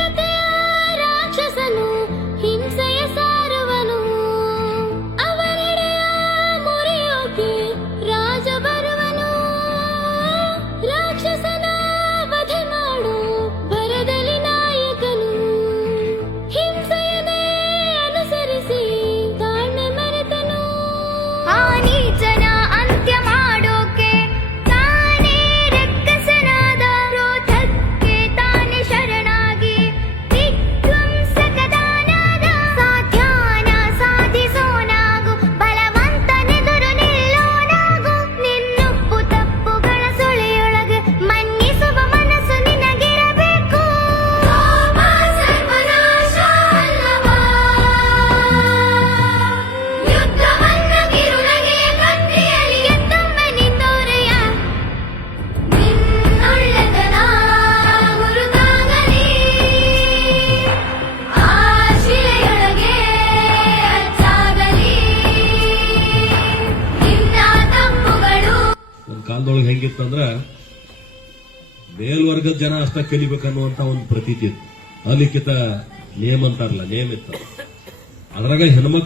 ಕೆಟ್ಟತೆಯ ರಾಕ್ಷಸನು ಹಿಂಸೆಯ ಸಾರುವನು ಅವನೆಡೆಯ ಮುರಿಯೋಕೆ ರಾಜ ಬರುವನು ರಾಕ್ಷಸನ ವಧೆ ಮಾಡು ಭರದಲ್ಲಿ ನಾಯಕನು ಹಿಂಸೆಯನ್ನೇ ಅನುಸರಿಸಿ ತಾಳ್ಮೆ ಮರೆತನು ಆ ನೀಚನ ಅಂತ್ಯ ಮಾಡೋಕೆ ತಾನೇ ರಕ್ಕಸನಾದ ಕ್ರೋಧಕ್ಕೆ ತಾನೇ ಶರಣಾಗಿ ವಿಧ್ವಂಸಕದಾನಾದ ಸಾಧ್ಯಾನ ಸಾಧಿಸೋನಾಗು ಬಲವಂತನೆದುರು ನಿಲ್ಲೋನಾಗು ನಿನ್ನುಪ್ಪು ತಪ್ಪುಗಳ ಸುಳಿಯೊಳಗೆ ಮನ್ನಿಸುವ ಮನಸ್ಸು ನಿನಗಿರಬೇಕು ಕೋಪ ಸರ್ವನಾಶ ಅಲ್ಲವಾ ಯುದ್ಧವನ್ನ ಗಿರುನಗೆಯ ಕತ್ತಿಯಲ್ಲಿ ಎತ್ತೊಮ್ಮೆ ನಿಂದೋರೆಯ ನಿನ್ನೊಳ್ಳೆತನ ಗುರುತಾಗಲಿ ಆ ಶಿಲೆಯೊಳಗೆ ಅಚ್ಚಾಗಲಿ ನಿನ್ನ ತಪ್ಪುಗಳು ಒಂದು ಕಾಲದೊಳಗೆ ಹೆಂಗಿತ್ತಂದ್ರ ಮೇಲ್ವರ್ಗದ ಜನ ಅಷ್ಟ ಕಲಿಬೇಕನ್ನುವಂತ ಒಂದು ಪ್ರತೀತಿ ಇತ್ತು. ಅಲಿಖಿತ ನೇಮ ಅಂತಾರಲ್ಲ, ನೇಮ ಇತ್ತು. ಅದ್ರಾಗ ಹೆಣ್ಮಕ್ಳು